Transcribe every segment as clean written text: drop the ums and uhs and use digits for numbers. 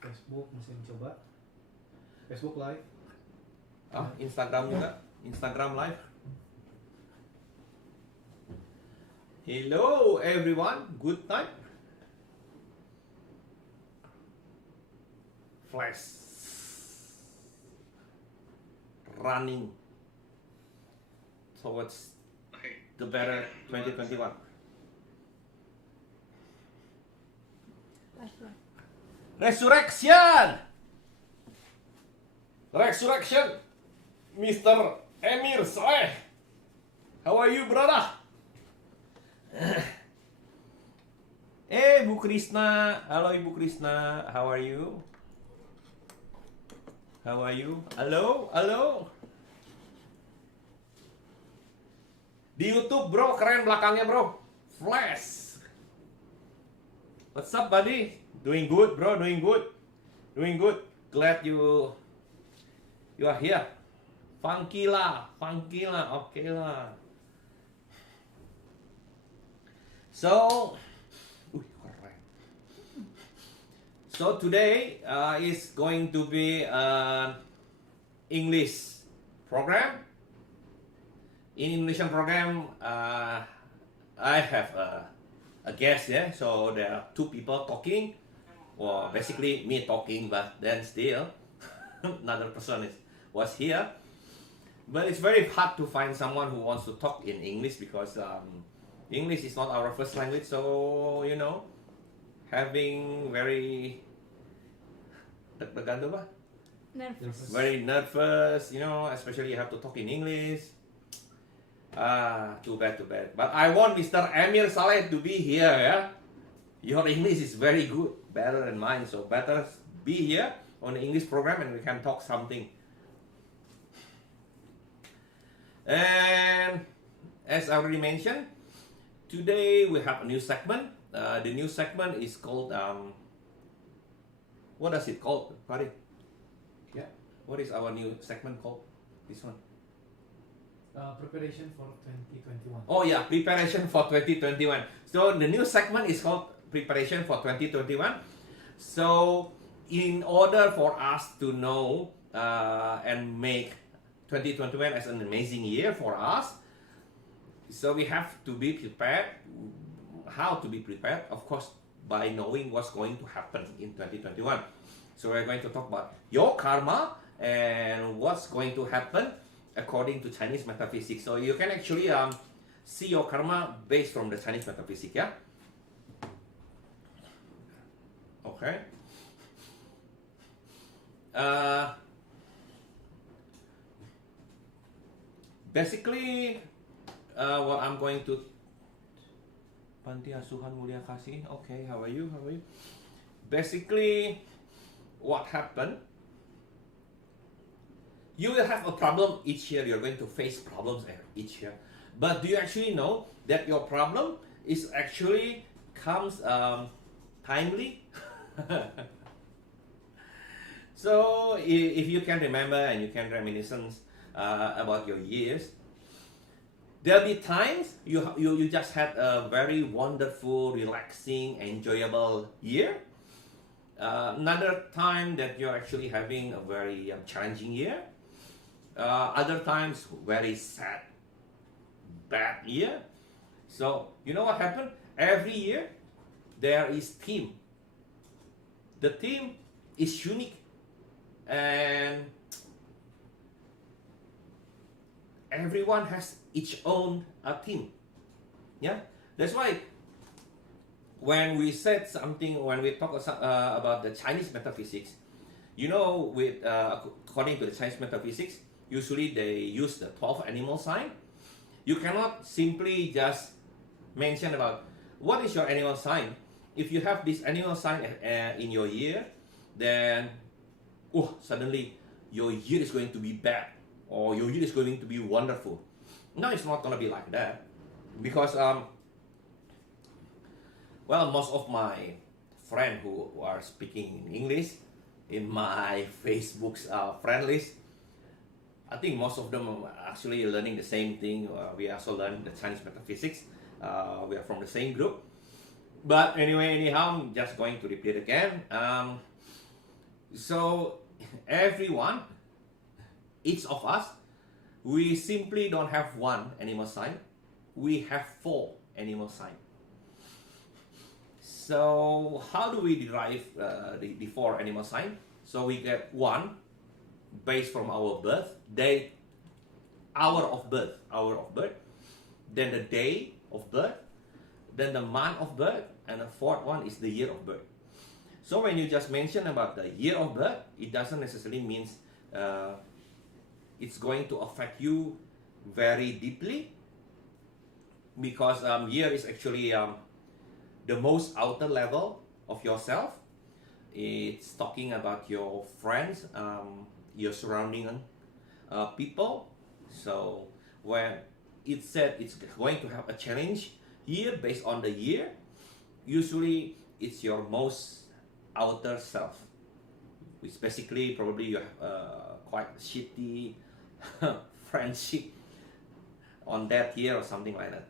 Facebook masih mencoba. Facebook Live. Instagram juga. Instagram Live. Hello everyone, good night. Flash running towards the better 2021. Resurrection! Resurrection! Mr. Emir Saleh! How are you, brother? Bu Krishna. Halo Ibu Krishna. How are you? How are you? Halo, halo. Di YouTube, bro, keren belakangnya, bro. Flash. What's up, buddy? Doing good, bro. Doing good. Doing good. Glad you are here. Funky lah. Okay lah. So, so today is going to be an English program. In Indonesian program, I have a guest, yeah. So there are two people talking. Well, basically me talking, but then still another person was here. But it's very hard to find someone who wants to talk in English because English is not our first language. So you know, having very Nervous. very nervous, you know, especially you have to talk in English. Too bad. But I want Mr. Emir Saleh to be here, yeah? Your English is very good, better than mine, so better be here on the English program and we can talk something. And as I already mentioned, today we have a new segment. The new segment is called, what does it called, Farid? Yeah, what is our new segment called? This one. Preparation for 2021. Oh yeah, preparation for 2021. So the new segment is called preparation for 2021. So in order for us to know and make 2021 as an amazing year for us, so we have to be prepared. How to be prepared? Of course, by knowing what's going to happen in 2021. So we're going to talk about your karma and what's going to happen according to Chinese metaphysics. So you can actually see your karma based from the Chinese metaphysics, yeah? Okay. Basically, what I'm going to Panti Asuhan Mulia Kasih. Okay, how are you? Basically, what happened? You will have a problem each year. You're going to face problems each year. But do you actually know that your problem is actually comes timely? So if you can remember and you can reminiscence about your years, there'll be times you just had a very wonderful, relaxing, enjoyable year. Another time that you're actually having a very challenging year. Other times very sad, bad year. So you know what happened? Every year there is theme. The theme is unique and everyone has its own theme. Yeah, that's why when we said something, when we talk about the Chinese metaphysics, you know, with according to the Chinese metaphysics, usually they use the 12 animal sign. You cannot simply just mention about what is your animal sign. If you have this animal sign in your year, then suddenly your year is going to be bad or your year is going to be wonderful. No, it's not going to be like that because well, most of my friends who are speaking in English in my Facebook's friend list, I think most of them are actually learning the same thing. We also learn the Chinese metaphysics. We are from the same group. But anyway, anyhow, I'm just going to repeat again. So everyone, each of us, we simply don't have one animal sign. We have 4 animal signs. So how do we derive the 4 animal signs? So we get 1 based from our birth, day, hour of birth, then the day of birth, then the month of birth, and the 4th one is the year of birth. So when you just mention about the year of birth, it doesn't necessarily mean it's going to affect you very deeply, because year is actually the most outer level of yourself. It's talking about your friends, your surrounding people. So when it said it's going to have a challenge year based on the year, usually it's your most outer self, which basically probably you have quite shitty friendship on that year or something like that.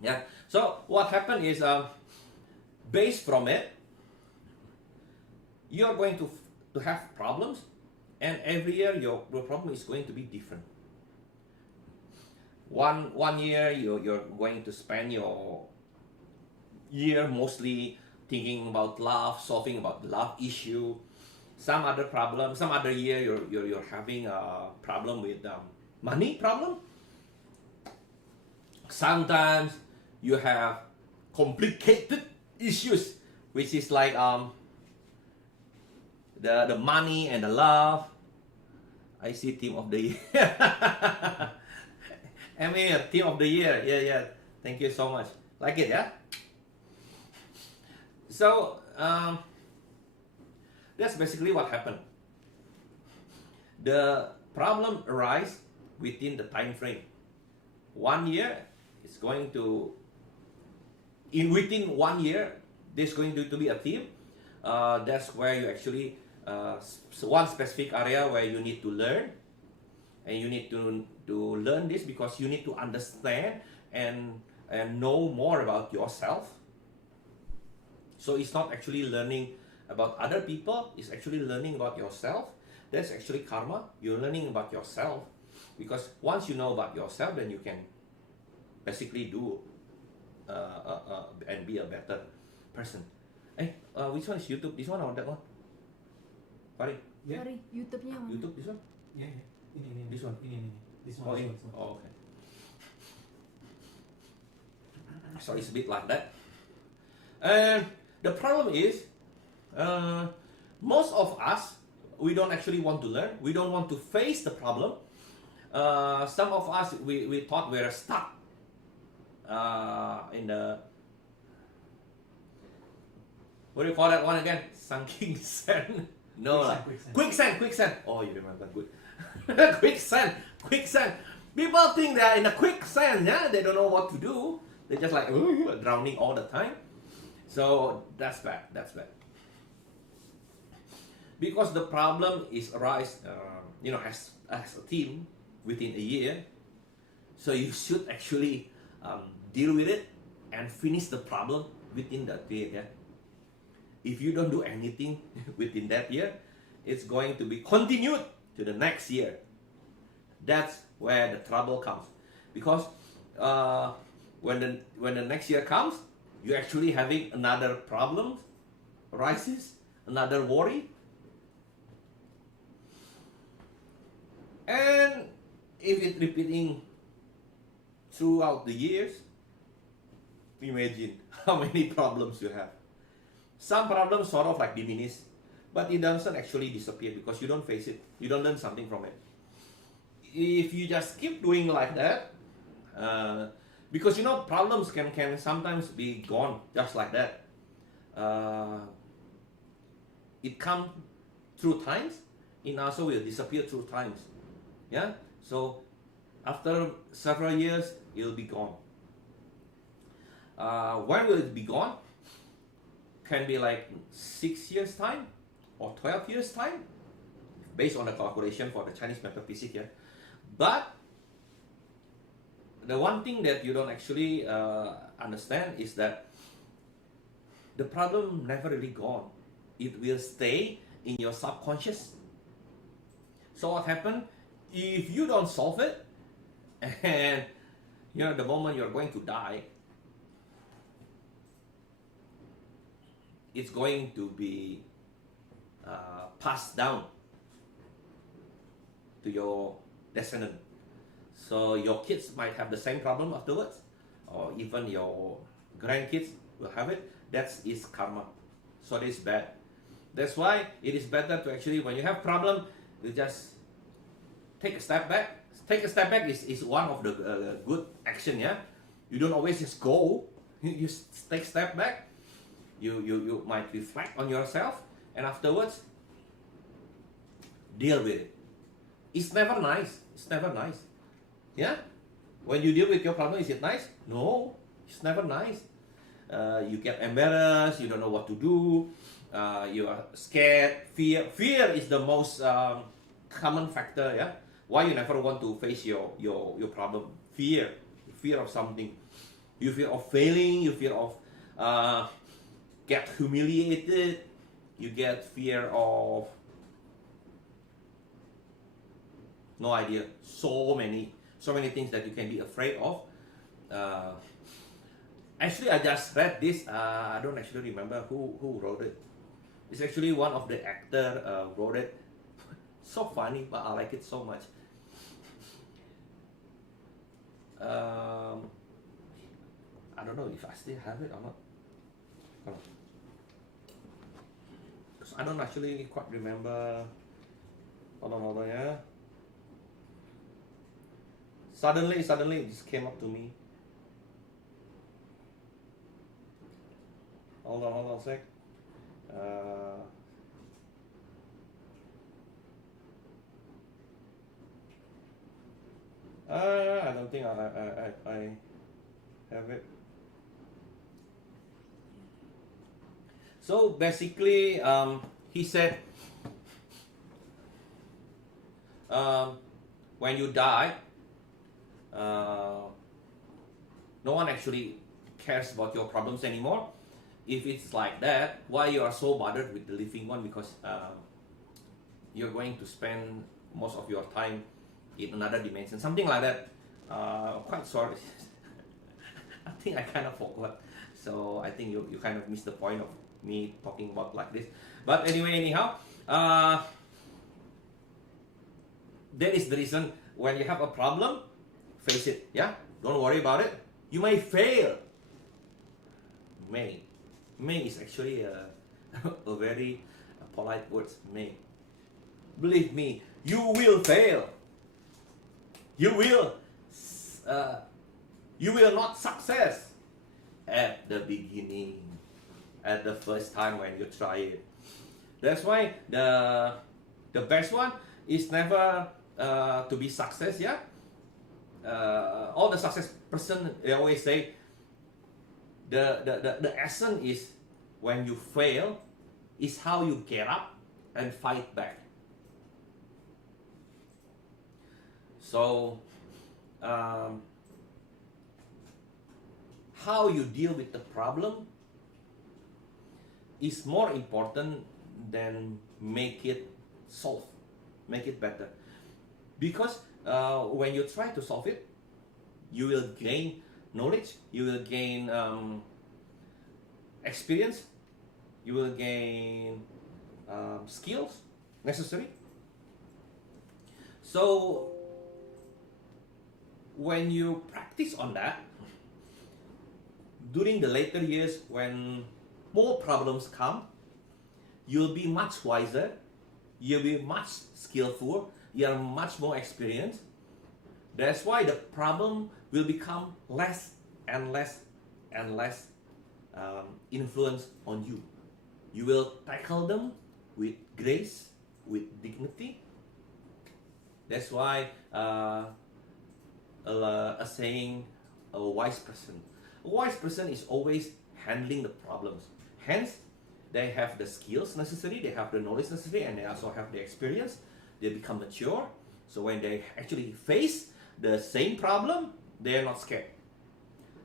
Yeah. So what happened is, based from it, you're going to have problems, and every year your problem is going to be different. One year you're going to spend your year mostly thinking about love, solving about the love issue. Some other year you're having a problem with money problem. Sometimes you have complicated issues, which is like the money and the love. I see team of the year. I mean, team of the year. Yeah. Thank you so much. Like it, yeah? So, that's basically what happened. The problem arises within the time frame. 1 year, it's going to, within 1 year, there's going to be a theme. That's where you actually, one specific area where you need to learn. And you need to learn this because you need to understand and know more about yourself. So it's not actually learning about other people, it's actually learning about yourself. That's actually karma. You're learning about yourself, because once you know about yourself, then you can basically do and be a better person. Which one is YouTube? This one or that one? Sorry, Yeah. Sorry, YouTube-nya mana? YouTube, this one? Yeah. Ini. This one? Ini. This Oh, one. in. This one. Oh, okay. So it's a bit like that. And the problem is, most of us, we don't actually want to learn. We don't want to face the problem. Some of us, we thought we were stuck in the, what do you call that one again? Sunken sand. No, quicksand. Oh, you remember, good. quicksand. People think they are in a quicksand, yeah? They don't know what to do. They're just like drowning all the time. So that's bad. Because the problem is arise, as a team within a year. So you should actually deal with it and finish the problem within that period. Yeah? If you don't do anything within that year, it's going to be continued to the next year. That's where the trouble comes, because when the next year comes, you're actually having another problem arises, another worry, and if it's repeating throughout the years, imagine how many problems you have. Some problems sort of like diminish, but it doesn't actually disappear because you don't face it. You don't learn something from it. If you just keep doing like that, because problems can sometimes be gone just like that. It comes through times, it also will disappear through times. Yeah. So after several years, it'll be gone. When will it be gone? Can be like 6 years time or 12 years time, based on the calculation for the Chinese metaphysics. Yeah. But the one thing that you don't actually understand is that the problem never really gone. It will stay in your subconscious. So what happened? If you don't solve it, and the moment you're going to die, it's going to be passed down to your descendant. So your kids might have the same problem afterwards, or even your grandkids will have it. That is karma. So this is bad. That's why it is better to actually, when you have problem, you just take a step back. Take a step back is one of the good action. Yeah, you don't always just go. You take a step back. You might reflect on yourself, and afterwards deal with it. It's never nice. It's never nice. Yeah? When you deal with your problem, is it nice? No, it's never nice. You get embarrassed, you don't know what to do, you are scared, fear is the most common factor. Yeah, why you never want to face your problem? Fear of something. You fear of failing, you fear of get humiliated, you get fear of no idea, so many things that you can be afraid of. Actually, I just read this. I don't actually remember who wrote it. It's actually one of the actor wrote it. So funny, but I like it so much. I don't know if I still have it or not. Because I don't actually quite remember. Hold on, yeah. Suddenly it just came up to me. Hold on a sec. I don't think I have it. So basically, he said, when you die, no one actually cares about your problems anymore. If it's like that, why you are so bothered with the living one? Because you're going to spend most of your time in another dimension, something like that. Quite sorry. I think I kind of forgot. So I think you kind of missed the point of me talking about like this. But anyway, anyhow, that is the reason when you have a problem, face it. Yeah, don't worry about it. You may fail. May is actually a very polite word. May. Believe me, you will fail. You will not success at the beginning, at the first time when you try it. That's why the best one is never to be success. Yeah. All the success person, they always say the essence is when you fail is how you get up and fight back. So how you deal with the problem is more important than make it better. Because when you try to solve it, you will gain knowledge, you will gain experience, you will gain skills necessary. So when you practice on that, during the later years when more problems come, you'll be much wiser, you'll be much skillful, you're much more experienced. That's why the problem will become less and less and less influence on you. You will tackle them with grace, with dignity. That's why a saying, a wise person. A wise person is always handling the problems. Hence, they have the skills necessary, they have the knowledge necessary, and they also have the experience. They become mature. So when they actually face the same problem, they are not scared.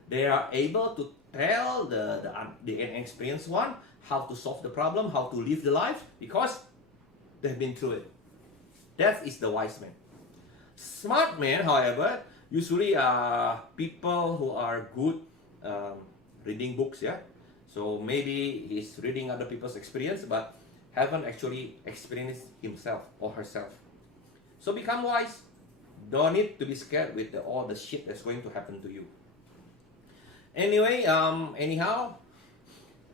They are able to tell the inexperienced one how to solve the problem, how to live the life, because They've been through it. That is the wise man. Smart man, however, usually are people who are good reading books, yeah. So maybe he's reading other people's experience, but haven't actually experienced himself or herself. So become wise. Don't need to be scared with all the shit that's going to happen to you. Anyway, anyhow,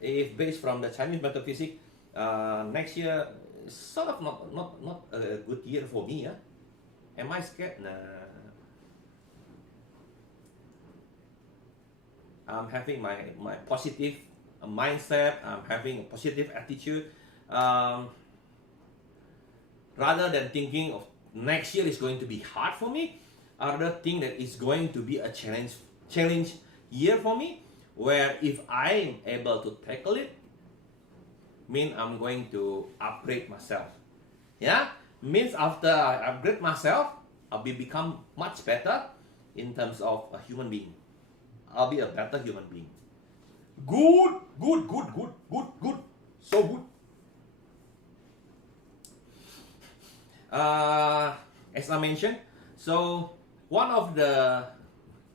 if based from the Chinese metaphysics, next year is sort of not a good year for me. Yeah? Am I scared? Nah. I'm having my positive mindset. I'm having a positive attitude. Rather than thinking of next year is going to be hard for me, I rather think that it's going to be a challenge year for me, where if I'm able to tackle it, mean I'm going to upgrade myself. Yeah, means after I upgrade myself, I'll become much better in terms of a human being. I'll be a better human being. Good. So good. As I mentioned, so one of the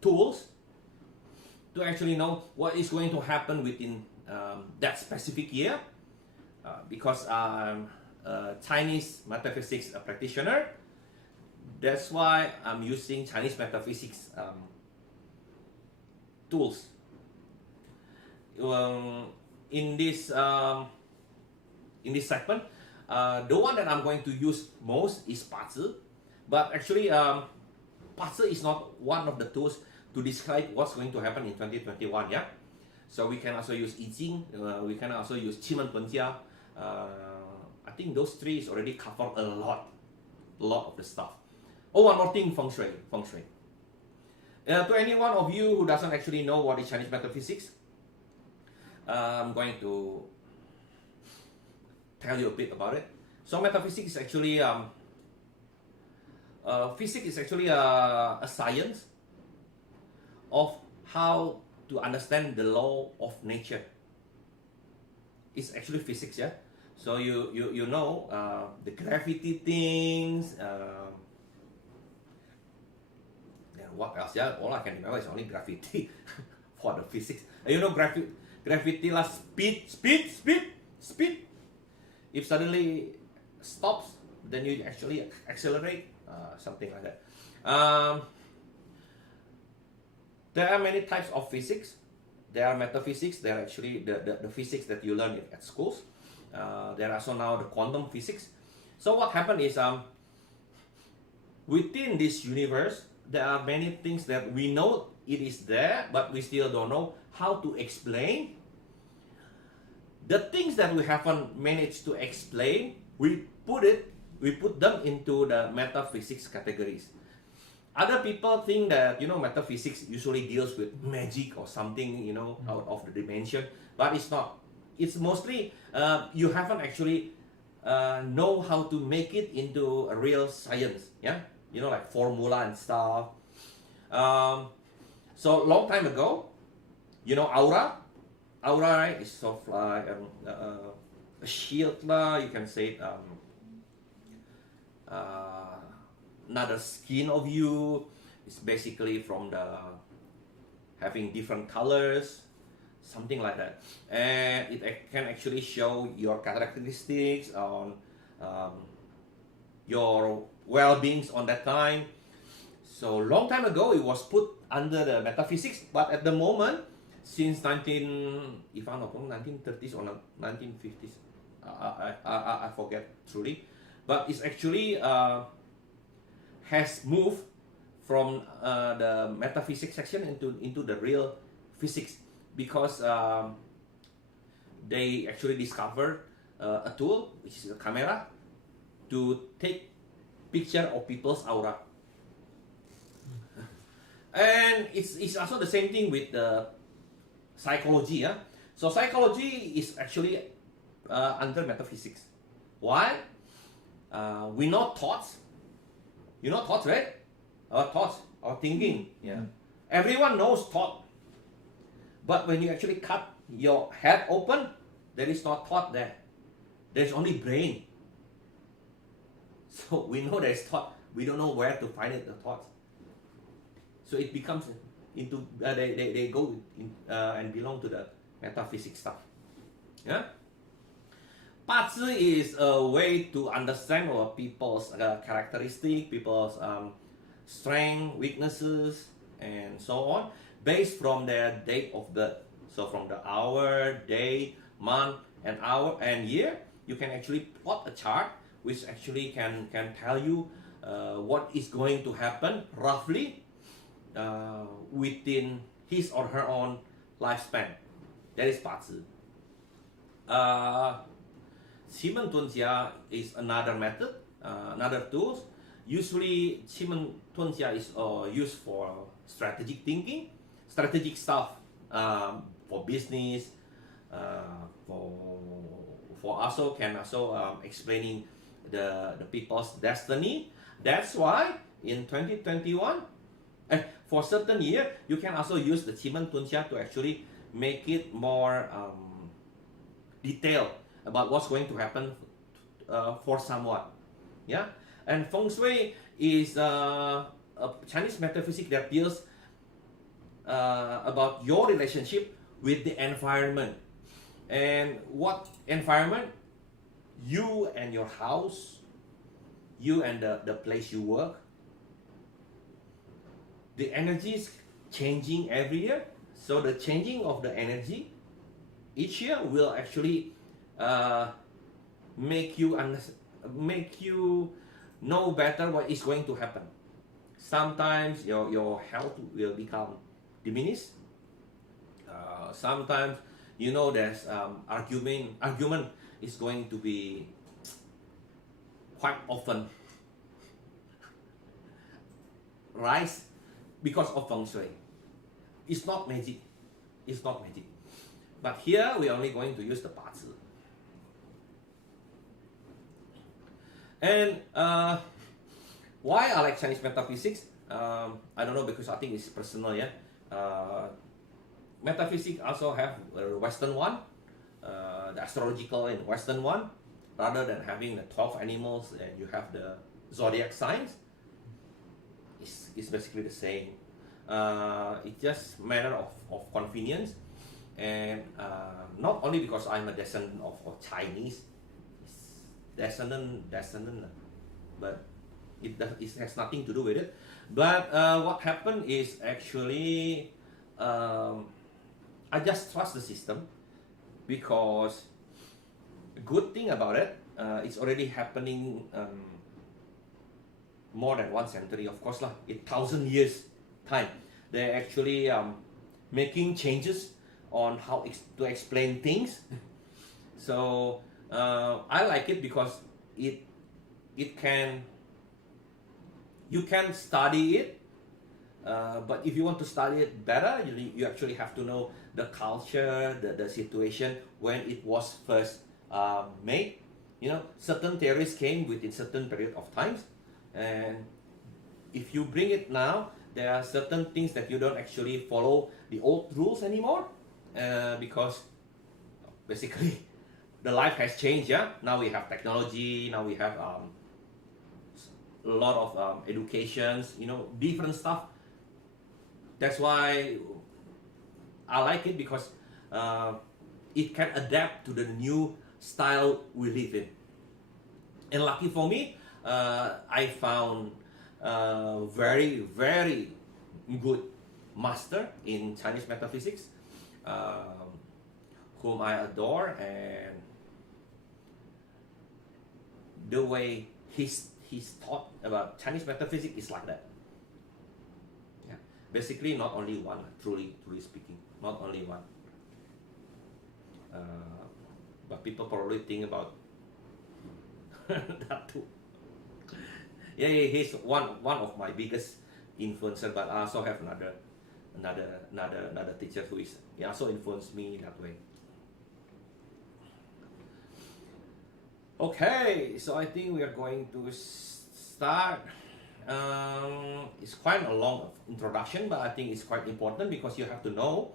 tools to actually know what is going to happen within that specific year, because I'm a Chinese metaphysics practitioner, that's why I'm using Chinese metaphysics tools. In this segment, the one that I'm going to use most is 八字, but actually 八字 is not one of the tools to describe what's going to happen in 2021. Yeah, so we can also use I Ching, we can also use 奇门遁甲. I think those three is already cover a lot of the stuff. Oh, one more thing, feng shui. To any one of you who doesn't actually know what is Chinese metaphysics, I'm going to tell you a bit about it. So metaphysics is actually physics is actually a science of how to understand the law of nature. It's actually physics, yeah. So you know the gravity things. Then what else? Yeah, all I can remember is only gravity for the physics. You know gravity lah, speed. If suddenly stops, then you actually accelerate, something like that. There are many types of physics. There are metaphysics. There are actually the physics that you learn at schools. There are also now the quantum physics. So what happened is within this universe, there are many things that we know it is there, but we still don't know how to explain. The things that we haven't managed to explain, we put them into the metaphysics categories. Other people think that, you know, metaphysics usually deals with magic or something, you know, out of the dimension, but it's not. It's mostly you haven't actually know how to make it into a real science, yeah, you know, like formula and stuff. So long time ago, you know, aura, right, is sort of like a shield lah, you can say, another skin of you. It's basically from the having different colors, something like that, and it can actually show your characteristics on your well-beings on that time. So long time ago, it was put under the metaphysics, but at the moment, since 1930s or 1950s, I forget truly, but it's actually has moved from the metaphysics section into the real physics, because they actually discovered a tool, which is a camera, to take picture of people's aura. And it's also the same thing with the psychology. Yeah? So psychology is actually under metaphysics. Why? We know thoughts. You know thoughts, right? Our thoughts, our thinking. Yeah. Everyone knows thought. But when you actually cut your head open, there is no thought there. There's only brain. So we know there's thought, we don't know where to find it, the thoughts. So it becomes into, they go in, and belong to the metaphysics stuff. Yeah? 八字 is a way to understand what people's characteristic, people's strength, weaknesses, and so on, based from their date of birth. So from the hour, day, month, and hour and year, you can actually plot a chart which actually can tell you what is going to happen roughly within his or her own lifespan. That is 八字. 奇门遁甲 is another method, another tools. Usually, 奇门遁甲 is used for strategic thinking, strategic stuff, for business, for also can also explaining the people's destiny. That's why in 2021, for certain year, you can also use the 奇门遁甲 to actually make it more detailed about what's going to happen for someone. Yeah, and feng shui is a Chinese metaphysics that deals about your relationship with the environment. And what environment? You and your house, you and the place you work. The energy is changing every year, so the changing of the energy each year will actually make you know better what is going to happen. Sometimes your health will become diminished. Sometimes there's argument is going to be quite often rise because of feng shui. It's not magic. It's not magic. But here we're only going to use the 八字. And why I like Chinese metaphysics? I don't know, because I think it's personal, yeah. Metaphysics also have a Western one, the astrological and Western one, rather than having the 12 animals and you have the zodiac signs. It's basically the same. It's just matter of convenience, and not only because I'm a descendant of Chinese, descendant, but it has nothing to do with it. But what happened is actually I just trust the system, because the good thing about it, it's already happening more than 1 century, of course, 1,000 years time. They're actually making changes on how to explain things. So I like it because you can study it, but if you want to study it better, you actually have to know the culture, the situation when it was first made. Certain theories came within certain period of times, and if you bring it now, there are certain things that you don't actually follow the old rules anymore, because basically the life has changed. Yeah, now we have technology, now we have a lot of educations, different stuff. That's why I like it, because it can adapt to the new style we live in. And lucky for me, I found very, very good master in Chinese metaphysics, whom I adore, and the way he's taught about Chinese metaphysics is like that. Yeah. Basically, not only one, truly speaking, not only one. But people probably think about that too. Yeah, he's one of my biggest influencer, but I also have another teacher who also influenced me that way. Okay, so I think we are going to start. It's quite a long introduction, but I think it's quite important, because you have to know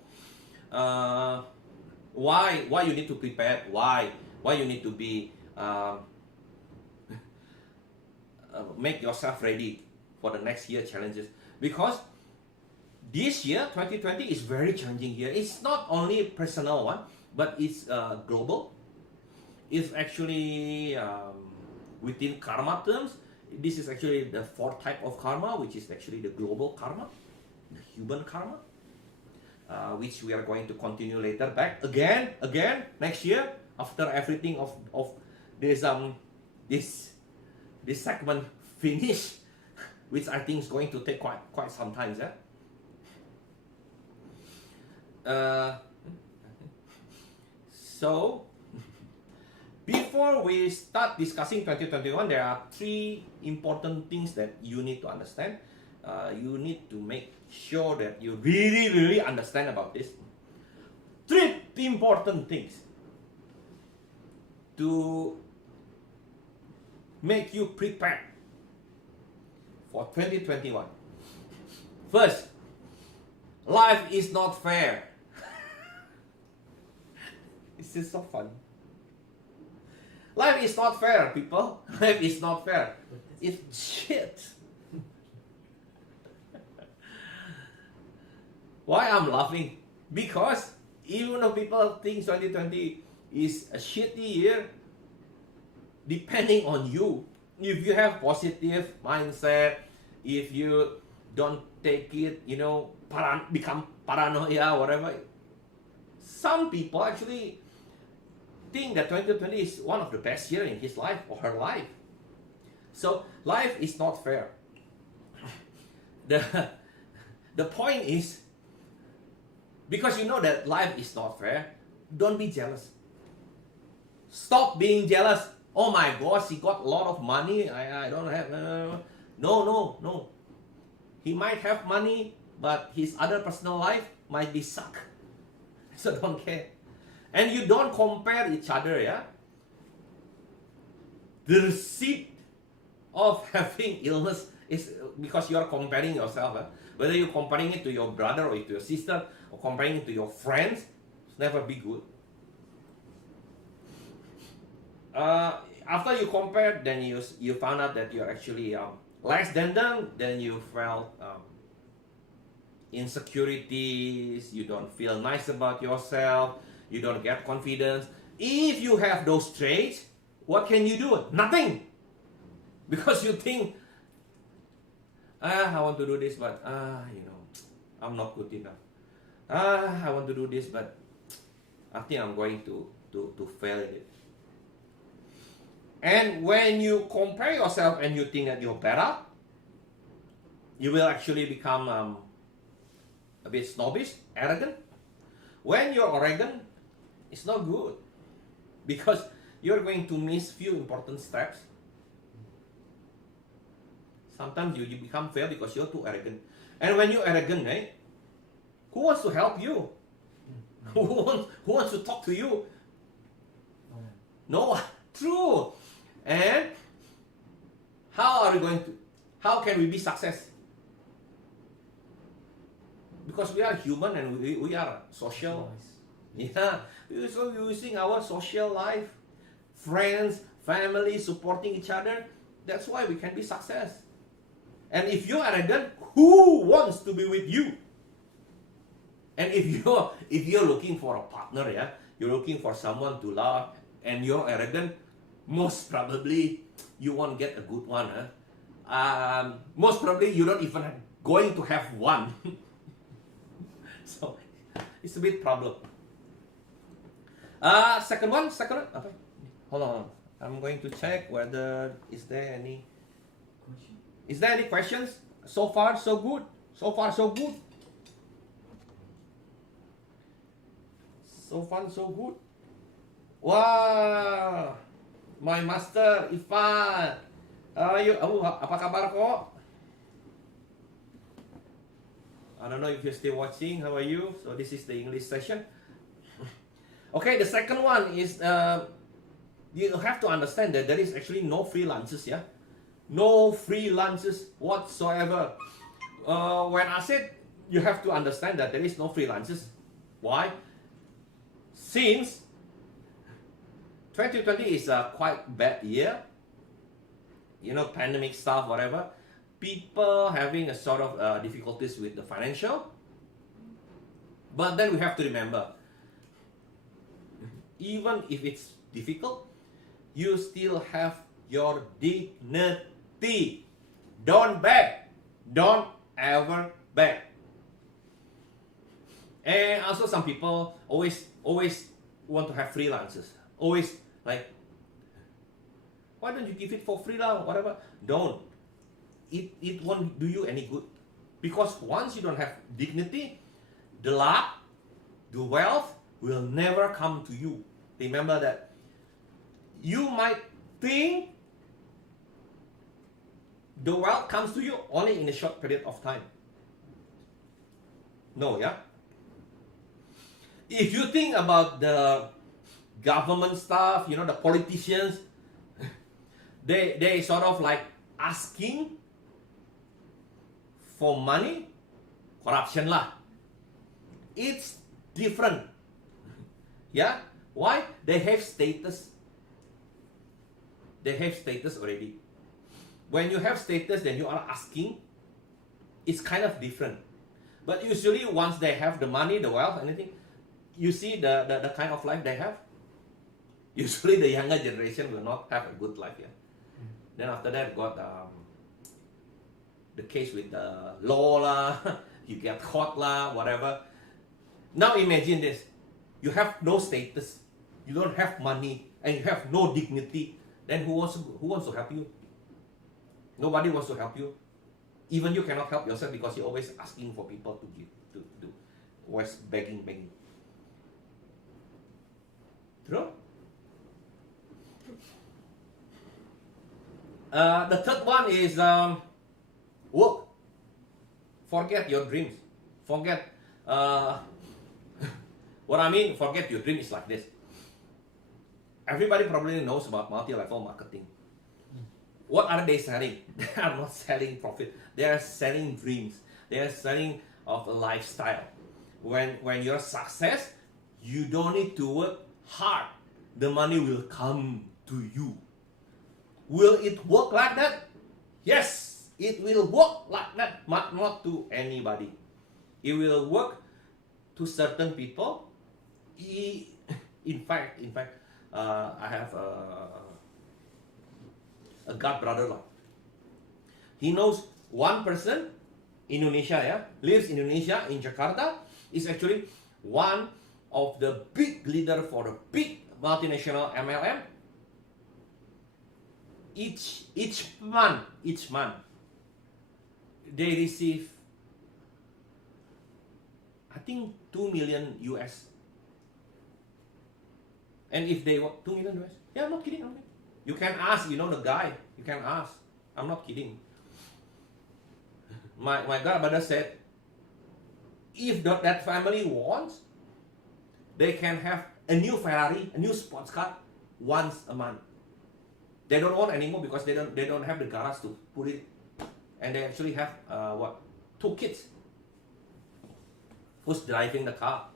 why you need to prepare, why you need to be make yourself ready for the next year challenges, because this year 2020 is very challenging year. It's not only personal one, but it's global. It's actually within karma terms. This is actually the fourth type of karma, which is actually the global karma, the human karma, which we are going to continue later. Back again next year, after everything of this this segment finish, which I think is going to take quite some time. So before we start discussing 2021, there are three important things that you need to understand. You need to make sure that you really understand about this. Three important things to make you prepared for 2021. First, life is not fair. This is so fun. Life is not fair, people. Life is not fair. It's shit. Why I'm laughing? Because even though people think 2020 is a shitty year, depending on you, if you have positive mindset, if you don't take it, become paranoia, whatever. Some people actually think that 2020 is one of the best year in his life or her life. So life is not fair. The point is, because you know that life is not fair, don't be jealous. Stop being jealous. Oh my gosh, he got a lot of money. I don't have. No. He might have money, but his other personal life might be suck. So don't care. And you don't compare each other, yeah? The receipt of having illness is because you are comparing yourself. Whether you're comparing it to your brother or to your sister or comparing it to your friends, it's never be good. After you compare, then you found out that you're actually less than them, then you felt insecurities, you don't feel nice about yourself, you don't get confidence. If you have those traits, what can you do? Nothing. Because you think, I want to do this, but I'm not good enough. I want to do this, but I think I'm going to fail at it. And when you compare yourself and you think that you're better, you will actually become a bit snobbish, arrogant. When you're arrogant, it's not good, because you're going to miss few important steps. Sometimes you become fail because you're too arrogant. And when you're arrogant, right? Who wants to help you? Who wants to talk to you? No one. True. And how can we be success? Because we are human and we are social. Yeah. So we're using our social life, friends, family, supporting each other. That's why we can be success. And if you're arrogant, who wants to be with you? And if you're looking for a partner, yeah, you're looking for someone to love, and you're arrogant, most probably you won't get a good one. Most probably you don't even going to have one. So it's a big problem. Second one. Okay. Hold on. I'm going to check whether is there any questions? So far so good. So far so good. So far so good. Wow. My master Ivan. Apa kabar kok? I don't know if you're still watching. How are you? So this is the English session. Okay, the second one is you have to understand that there is actually no free lunches, yeah? No free lunches whatsoever. When I said you have to understand that there is no free lunches, why? Since 2020 is a quite bad year, pandemic stuff, whatever, people having a sort of difficulties with the financial. But then we have to remember, even if it's difficult, you still have your dignity. Don't beg. Don't ever beg. And also some people always want to have freelancers. Always like, why don't you give it for free lah, whatever. Don't. It won't do you any good. Because once you don't have dignity, the luck, the wealth will never come to you. Remember that. You might think the wealth comes to you only in a short period of time. No, yeah? If you think about the government stuff, the politicians, they sort of like asking for money, corruption lah. It's different. Yeah? Why? They have status. They have status already. When you have status, then you are asking. It's kind of different. But usually once they have the money, the wealth, anything, you see the kind of life they have. Usually the younger generation will not have a good life. Yeah. Then after that got the case with the law lah, you get caught lah, whatever. Now imagine this. You have no status, you don't have money, and you have no dignity. Then who wants to help you? Nobody wants to help you. Even you cannot help yourself because you're always asking for people to give, to do. Always begging. True? The third one is work. Forget your dreams. Forget what I mean. Forget your dream is like this. Everybody probably knows about multi-level marketing. What are they selling? They are not selling profit. They are selling dreams. They are selling of a lifestyle. When you're success, you don't need to work hard. The money will come to you. Will it work like that? Yes, it will work like that, but not to anybody. It will work to certain people. In fact, I have a god brother. He knows one person, Indonesia, yeah, lives in Indonesia, in Jakarta, is actually one of the big leader for the big multinational MLM. Each month, they receive, I think, 2 million US. And if they work 2 million US, yeah, I'm not kidding. You can ask, the guy. You can ask. I'm not kidding. My godbrother said, if that family wants, they can have a new Ferrari, a new sports car, once a month. They don't want anymore because they don't have the garage to put it, and they actually have 2 kids. Who's driving the car?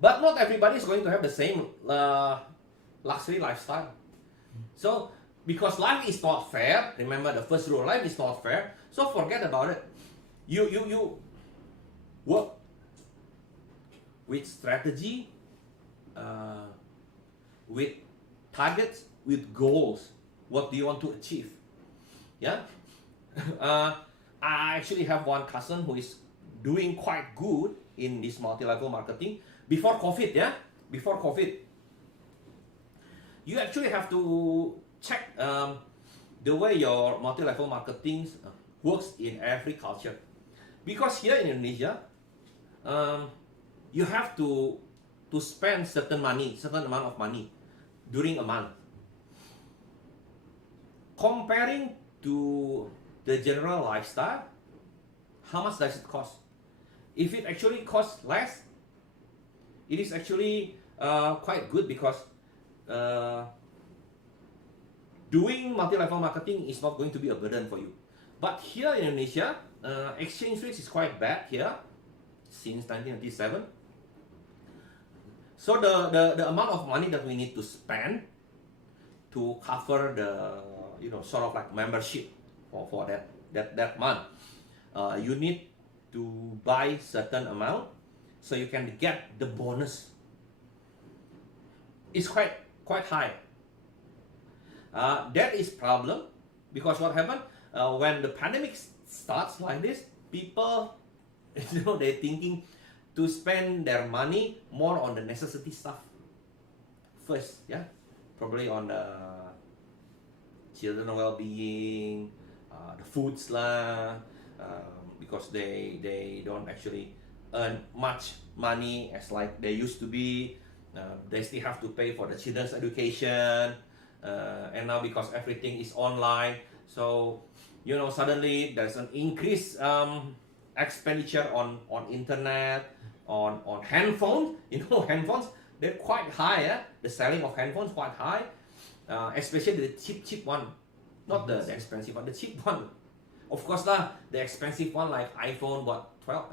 But not everybody is going to have the same luxury lifestyle. So, because life is not fair, remember the first rule, life is not fair, so forget about it. You work with strategy, with targets, with goals. What do you want to achieve? Yeah? I actually have one cousin who is doing quite good in this multi-level marketing. Before COVID, yeah? Before COVID. You actually have to check the way your multi-level marketing works in every culture. Because here in Indonesia, you have to spend certain amount of money during a month. Comparing to the general lifestyle, how much does it cost? If it actually costs less, it is actually quite good because doing multi-level marketing is not going to be a burden for you. But here in Indonesia, exchange rate is quite bad here since 1997. So the amount of money that we need to spend to cover the sort of like membership for that month. You need to buy certain amount so you can get the bonus. It's quite high. That is problem because what happened when the pandemic starts like this, people they're thinking to spend their money more on the necessity stuff first, yeah, probably on the children well-being, the foods lah, because they don't actually earn much money as like they used to be. They still have to pay for the children's education, and now because everything is online, so suddenly there's an increased expenditure on internet, on handphones. Handphones, they're quite high. The selling of handphones quite high, especially the cheap one, not the expensive one, the cheap one. Of course lah, the expensive one like iPhone 12,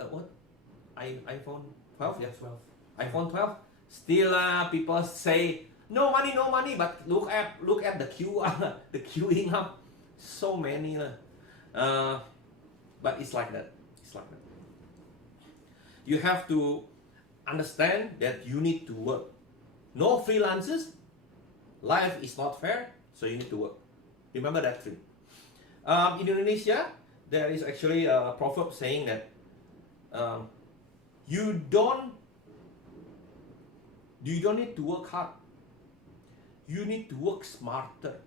iPhone 12, yeah, 12. iPhone 12. Still, people say no money, but look at the QR, the queuing up, so many but it's like that. You have to understand that you need to work. No freelancers. Life is not fair, so you need to work. Remember that thing. In Indonesia, there is actually a proverb saying that you don't need to work hard. You need to work smarter.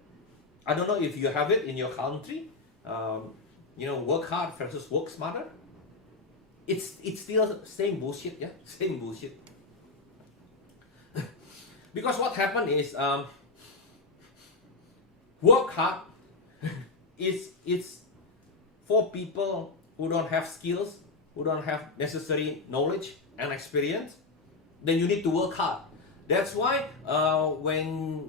I don't know if you have it in your country. Work hard versus work smarter. It's still same bullshit, yeah, same bullshit. Because what happened is work hard it's for people who don't have skills, who don't have necessary knowledge and experience. Then you need to work hard. That's why when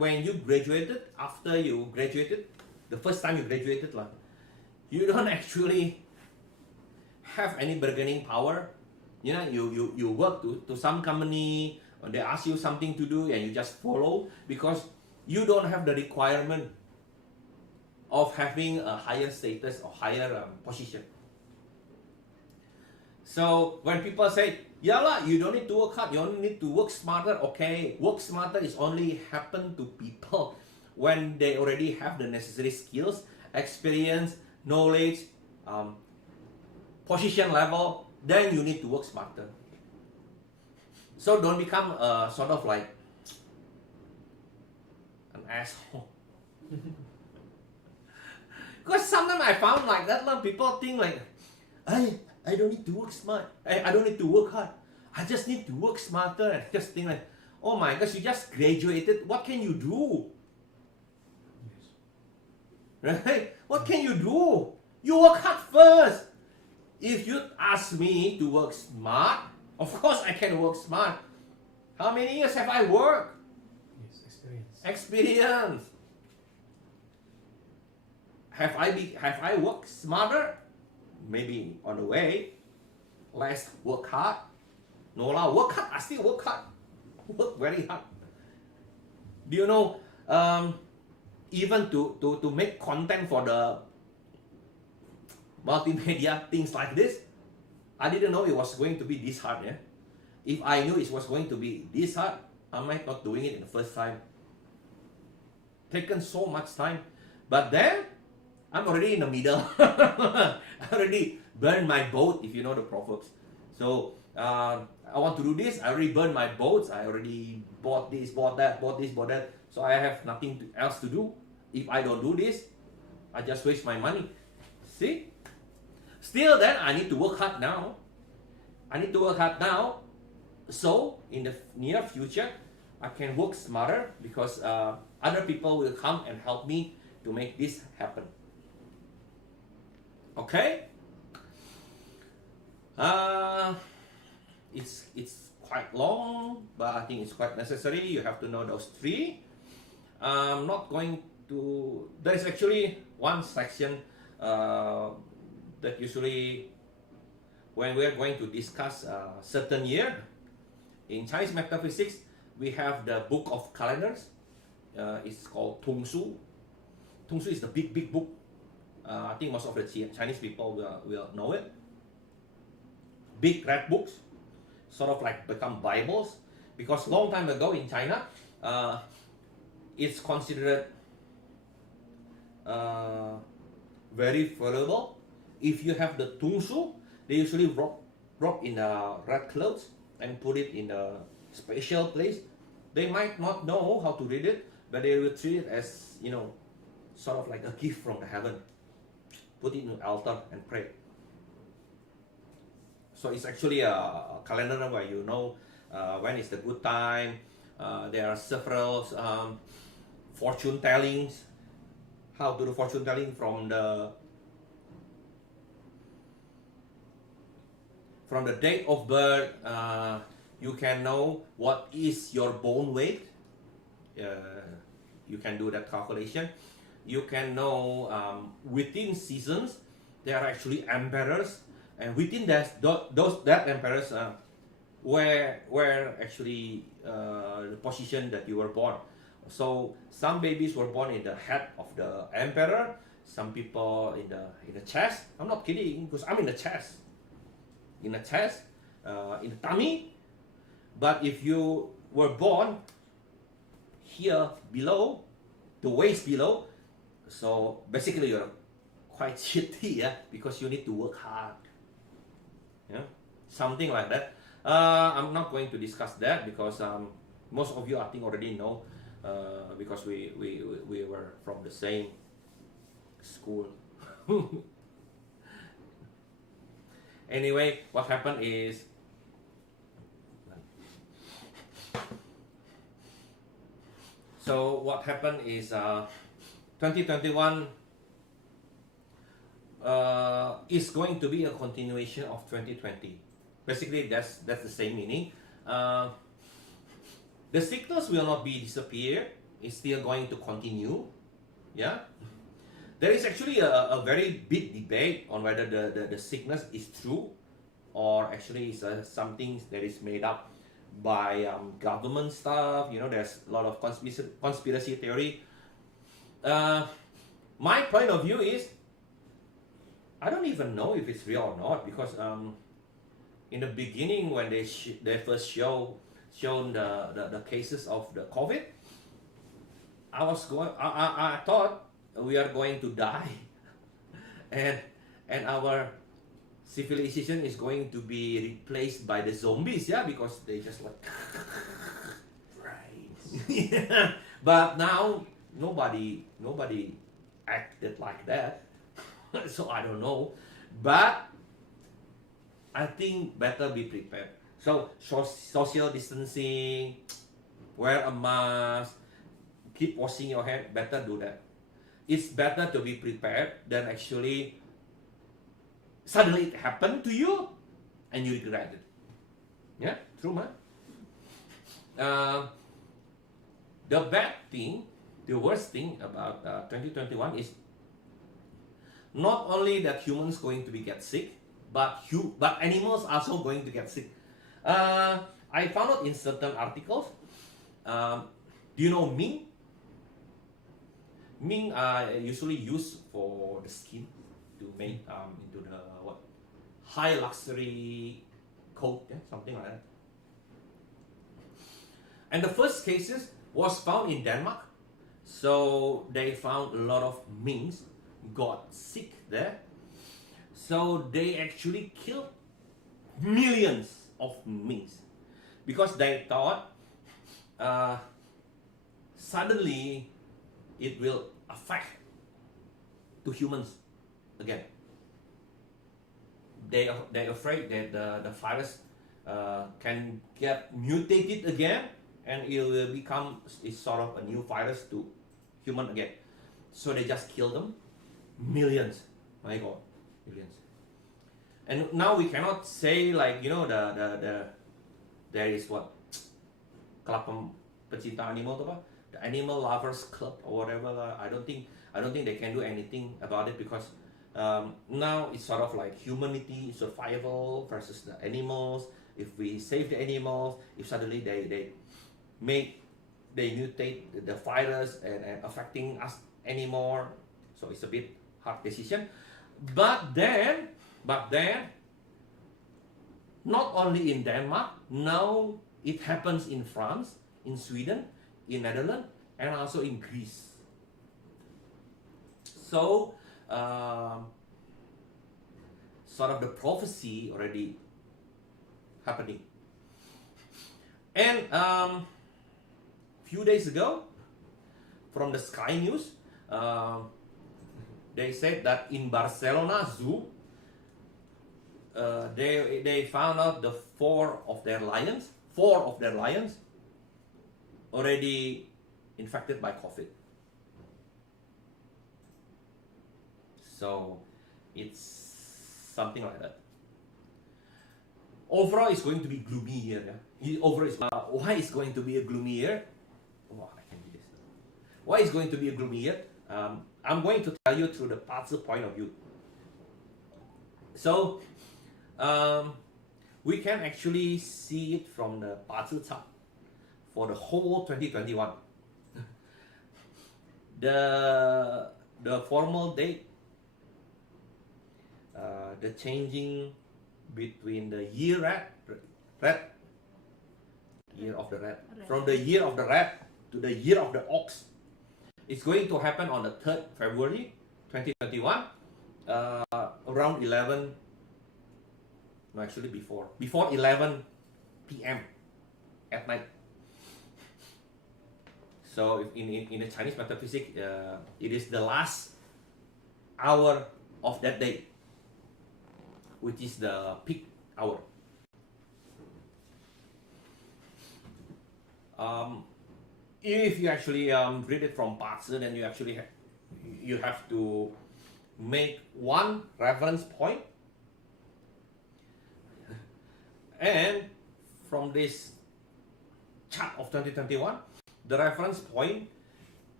you graduated, after you graduated, the first time you graduated, you don't actually have any bargaining power. You work to some company, or they ask you something to do and you just follow because you don't have the requirement of having a higher status or higher position. So when people say, yeah lah, you don't need to work hard, you only need to work smarter. Okay, work smarter is only happen to people when they already have the necessary skills, experience, knowledge, position level. Then you need to work smarter. So don't become sort of like an asshole. Because sometimes I found like that, people think like, I don't need to work smart. I don't need to work hard. I just need to work smarter. And I just think like, oh my gosh, you just graduated. What can you do? Yes. Right? What can you do? You work hard first. If you ask me to work smart, of course I can work smart. How many years have I worked? Yes, Experience. Have I worked smarter? Maybe on the way. Let's work hard. No lah, work hard. I still work hard. Work very hard. Do you know? Even to make content for the multimedia things like this, I didn't know it was going to be this hard. Yeah. If I knew it was going to be this hard, I might not doing it in the first time. Taken so much time, but then I'm already in the middle. I already burned my boat, if you know the proverbs. So I want to do this. I already burned my boats. I already bought this, bought that, bought this, bought that. So I have nothing else to do. If I don't do this, I just waste my money. See? Still then, I need to work hard now. So in the near future, I can work smarter because other people will come and help me to make this happen. Okay? It's quite long, but I think it's quite necessary. You have to know those three. I'm not going to. There is actually one section that usually when we're going to discuss a certain year in Chinese metaphysics, we have the book of calendars. is called Tung Su. Tung Su is the big book. I think most of the Chinese people will know it. Big red books, sort of like become Bibles, because long time ago in China, it's considered very valuable. If you have the Tung Su, they usually wrap in red clothes and put it in a special place. They might not know how to read it, but they will treat it as, you know, sort of like a gift from the heaven. Put it in the altar and pray. So it's actually a calendar where you know when is the good time. There are several fortune tellings. How to do fortune telling from the date of birth. You can know what is your bone weight. You can do that calculation. You can know within seasons there are actually emperors, and within that emperors where actually the position that you were born. So some babies were born in the head of the emperor. Some people in the chest. I'm not kidding, because I'm in the chest. In the chest, in the tummy. But if you were born here below, the waist below, so basically you're quite shitty, yeah, because you need to work hard. Yeah, something like that. I'm not going to discuss that because most of you I think already know, because we were from the same school. Anyway, what happened is what happened is 2021 is going to be a continuation of 2020. Basically, that's the same meaning. The sickness will not be disappear. It's still going to continue. Yeah. There is actually a very big debate on whether the sickness is true or actually is something that is made up by government stuff. You know, there's a lot of conspiracy theory. My point of view is, I don't even know if it's real or not, because in the beginning when they first shown the cases of the COVID, I thought we are going to die, and our civilization is going to be replaced by the zombies, yeah, because they just like right. Yeah. But now nobody acted like that. So I don't know, but I think better be prepared. So social distancing, wear a mask, keep washing your hand, better do that. It's better to be prepared than actually suddenly it happened to you and you regret it. Yeah, true, man. The bad thing, the worst thing about 2021 is not only that humans going to get sick, but animals also going to get sick. I found out in certain articles. Do you know mink? Mink are usually used for the skin to make into the high luxury coat, yeah, something like that. And the first cases was found in Denmark. So they found a lot of minks got sick there. So they actually killed millions of minks because they thought suddenly it will affect to humans again. They're afraid that the virus can get mutated again and it will become sort of a new virus to human again. So they just kill them. Millions. My God. Millions. And now we cannot say like, you know, there is what? Club pecinta animal apa? The animal lovers club or whatever. I don't think they can do anything about it because now it's sort of like humanity, survival versus the animals. If we save the animals, if suddenly they make they mutate the virus and affecting us anymore. So it's a bit hard decision. But then, not only in Denmark, now it happens in France, in Sweden, in Netherlands, and also in Greece. So, sort of the prophecy already happening. And few days ago, from the Sky News, they said that in Barcelona Zoo, they found out the four of their lions already infected by COVID. So it's something like that. Overall, it's going to be gloomy year. Yeah? Why is going to be a gloomy year? Oh, I can do this. Why is going to be a gloomy year? I'm going to tell you through the Patsu point of view. So, we can actually see it from the Patsu chart for the whole 2021. The formal date, the changing between the year year of the rat, from the year of the rat to the year of the ox. It's going to happen on the 3rd February 2021, around 11, no actually before 11 p.m. at night. So if in the Chinese metaphysics, it is the last hour of that day, which is the peak hour. If you actually read it from Patsu, then you actually you have to make one reference point, and from this chart of 2021, the reference point,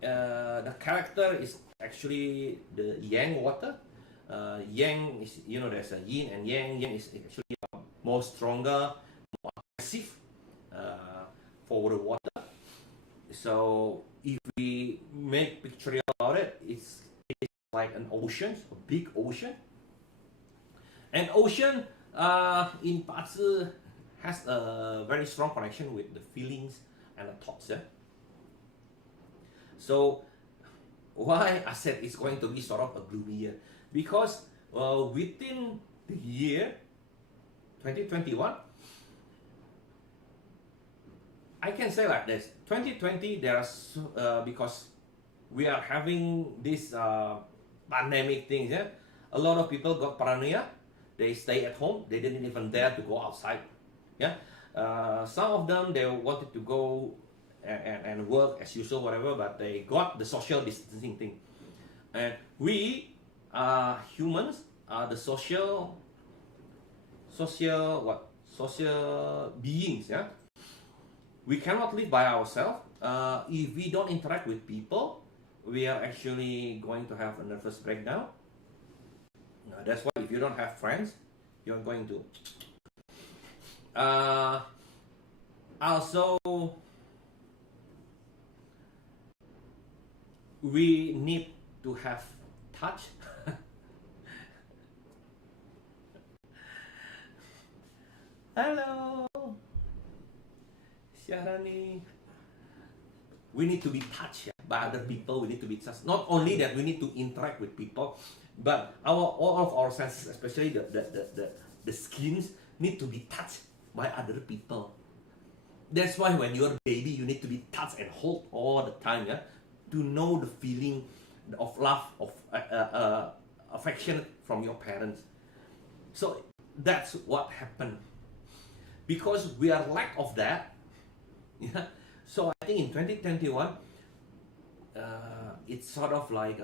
the character is actually the yang water. Yang is, there's a yin and yang. Yang is actually more stronger, more aggressive for the water. So if we make picture about it, it's like an ocean, a big ocean. And ocean in Patsu has a very strong connection with the feelings and the thoughts. Yeah? So why I said it's going to be sort of a gloomy year? Because within the year 2021, I can say like this: 2020, there's because we are having this pandemic thing. Yeah, a lot of people got paranoia. They stay at home. They didn't even dare to go outside. Yeah, some of them, they wanted to go and work as usual, whatever, but they got the social distancing thing. And we humans are the social beings. Yeah, we cannot live by ourselves. If we don't interact with people, we are actually going to have a nervous breakdown. That's why if you don't have friends, you're going to. Also, we need to have touch. Hello, Syarani. We need to be touched by other people. We need to be touched. Not only that, we need to interact with people, but all of our senses, especially the skins, need to be touched by other people. That's why when you're a baby, you need to be touched and hold all the time, yeah, to know the feeling of love, of affection from your parents. So that's what happened. Because we are lack of that, yeah. So I think in 2021, it's sort of like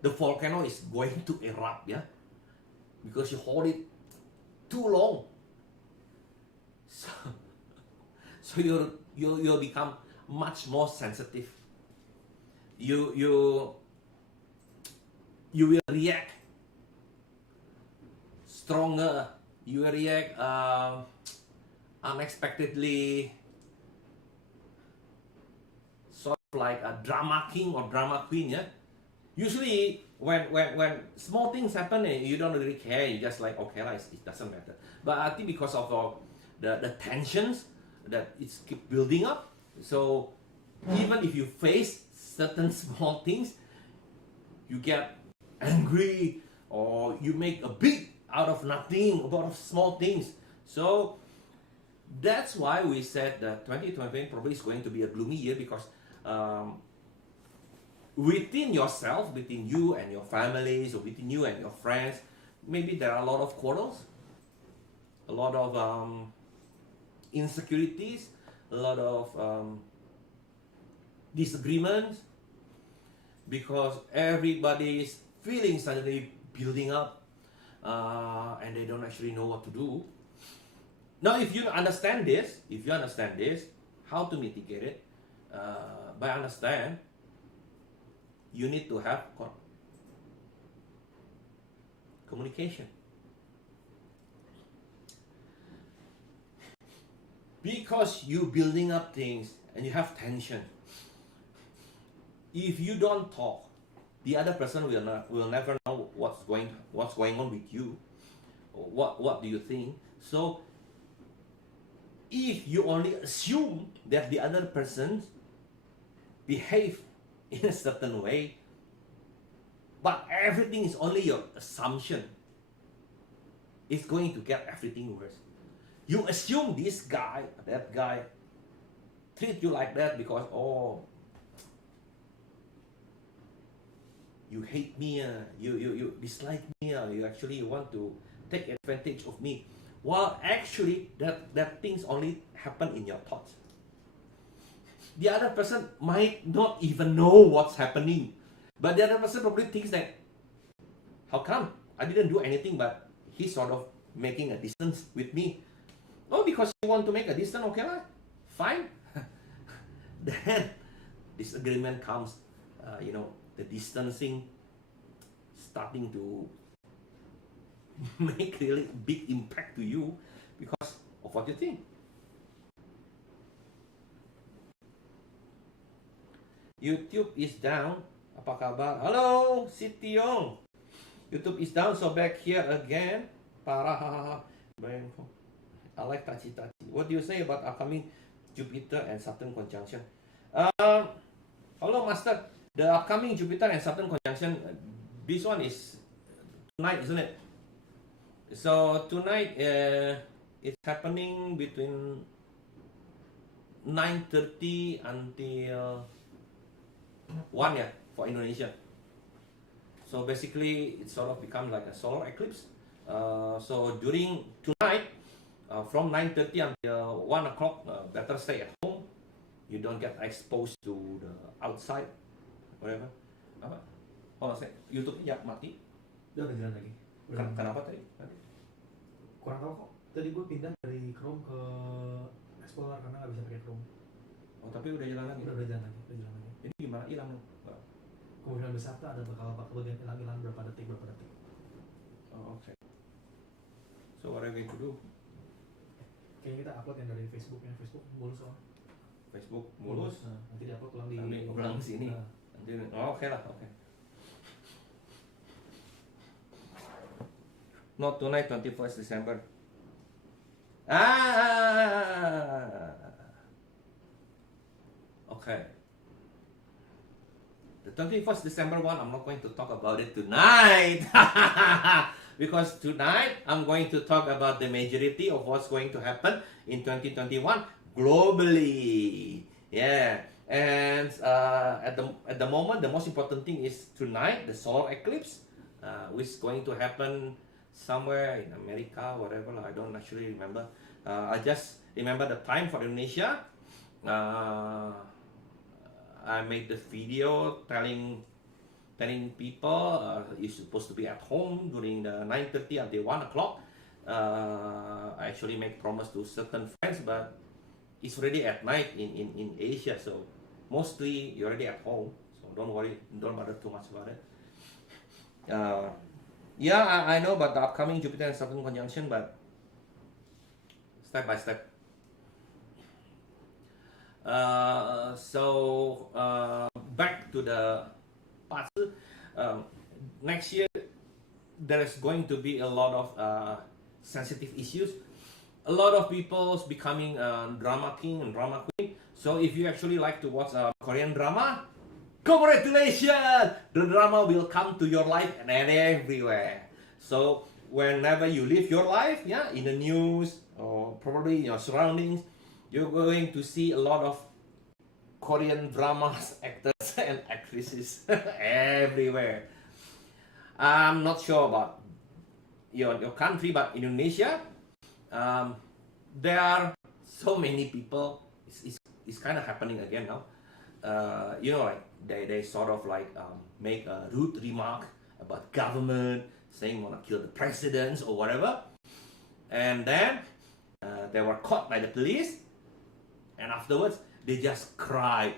the volcano is going to erupt, yeah, because you hold it too long. So you'll become much more sensitive. You will react stronger. You will react unexpectedly sort of like a drama king or drama queen, yeah? Usually when small things happen and you don't really care, you just like, okay, like, it doesn't matter. But I think because of the tensions that it's keep building up, so even if you face certain small things, you get angry or you make a big out of nothing about small things. So that's why we said that 2020 probably is going to be a gloomy year, because within yourself, within you and your families, or within you and your friends, maybe there are a lot of quarrels, a lot of insecurities, a lot of disagreements, because everybody's feelings suddenly building up, and they don't actually know what to do. Now, if you understand this, how to mitigate it, by understand, you need to have communication. Because you building up things and you have tension, if you don't talk, the other person will never know what's going on with you, or what do you think. So if you only assume that the other person behave in a certain way, but everything is only your assumption, it's going to get everything worse. You assume this guy, that guy treat you like that because, oh, you hate me, you dislike me, you actually want to take advantage of me. Well, actually, that things only happen in your thoughts. The other person might not even know what's happening, but the other person probably thinks that, how come I didn't do anything, but he's sort of making a distance with me? Oh, because you want to make a distance, okay lah, fine. Then disagreement comes, the distancing starting to make really big impact to you because of what you think. YouTube is down. Apa kabar? Hello, Siti Yong. YouTube is down, so back here again. Parah. I like tachi-tachi. What do you say about upcoming Jupiter and Saturn conjunction? Hello, Master. The upcoming Jupiter and Saturn conjunction, this one is tonight, isn't it? So tonight, it's happening between 9:30 until 1, yeah, for Indonesia. So basically, it sort of becomes like a solar eclipse. So during tonight, from 9:30 until 1 o'clock, better stay at home. You don't get exposed to the outside, whatever. Apa? Oh, YouTube ya mati. Udah jalan lagi. Kenapa tadi? Kurang tahu kok. Tadi gue pindah dari Chrome ke Explorer karena nggak bisa pakai Chrome. Oh, tapi udah jalan lagi. Udah jalan lagi. Ini gimana hilang? Kemungkinan besar tuh ada bakal bagian hilang berapa detik. Oh, okay. So what are we going to do? Kayaknya kita upload yang dari Facebook mulus soal. Facebook mulus. Nah, nanti di-upload ulang di ulang di sini. Nah. Nanti, oke lah, oke. Not tonight, 21st December. Okay. The 21st December one, I'm not going to talk about it tonight. Because tonight, I'm going to talk about the majority of what's going to happen in 2021 globally. Yeah. And at the moment, the most important thing is tonight, the solar eclipse, which is going to happen somewhere in America, whatever. I don't actually remember. I just remember the time for Indonesia. I made the video telling people you're supposed to be at home during the 9:30 until 1 o'clock. I actually make promise to certain friends, but it's already at night in Asia, so mostly you're already at home. So don't worry, don't bother too much about it. Yeah, I know about the upcoming Jupiter and Saturn conjunction, but step by step. Back to the past. Next year, there is going to be a lot of sensitive issues. A lot of people becoming drama king and drama queen. So if you actually like to watch Korean drama, congratulations! The drama will come to your life and everywhere. So whenever you live your life, yeah, in the news or probably in your surroundings, you're going to see a lot of Korean dramas, actors and actresses everywhere. I'm not sure about your country, but in Indonesia, there are so many people. It's kind of happening again now. Like they sort of like make a rude remark about government, saying wanna kill the presidents or whatever, and then they were caught by the police, and afterwards they just cry.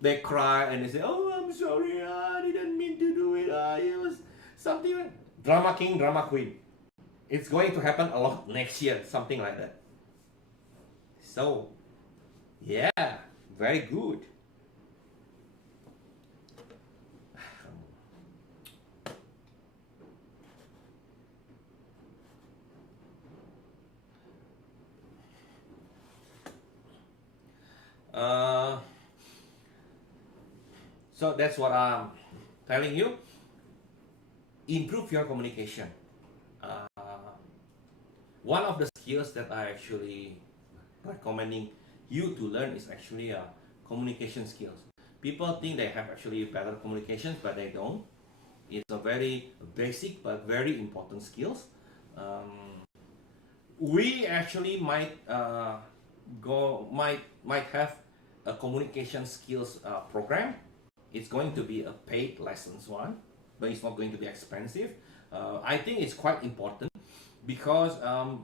They cry and they say, "Oh, I'm sorry, I didn't mean to do it. It was something." Drama king, drama queen. It's going to happen a lot next year, something like that. So, yeah, very good. So that's what I'm telling you. Improve your communication. One of the skills that I actually recommending you to learn is actually communication skills. People think they have actually better communications, but they don't. It's a very basic but very important skills. We actually might have a communication skills program. It's going to be a paid lessons one, but it's not going to be expensive. I think it's quite important because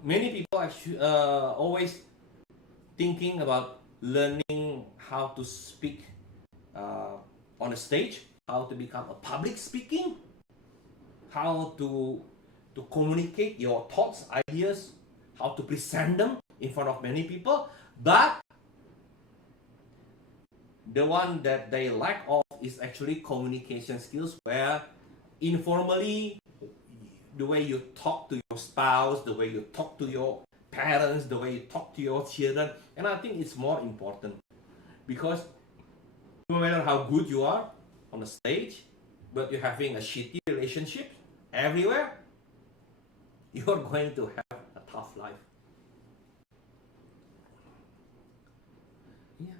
many people actually always thinking about learning how to speak on a stage, how to become a public speaking, how to communicate your thoughts, ideas, how to present them in front of many people. But the one that they lack of is actually communication skills, where informally, the way you talk to your spouse, the way you talk to your parents, the way you talk to your children. And I think it's more important because no matter how good you are on the stage, but you're having a shitty relationship everywhere, you're going to have a tough life. Yeah.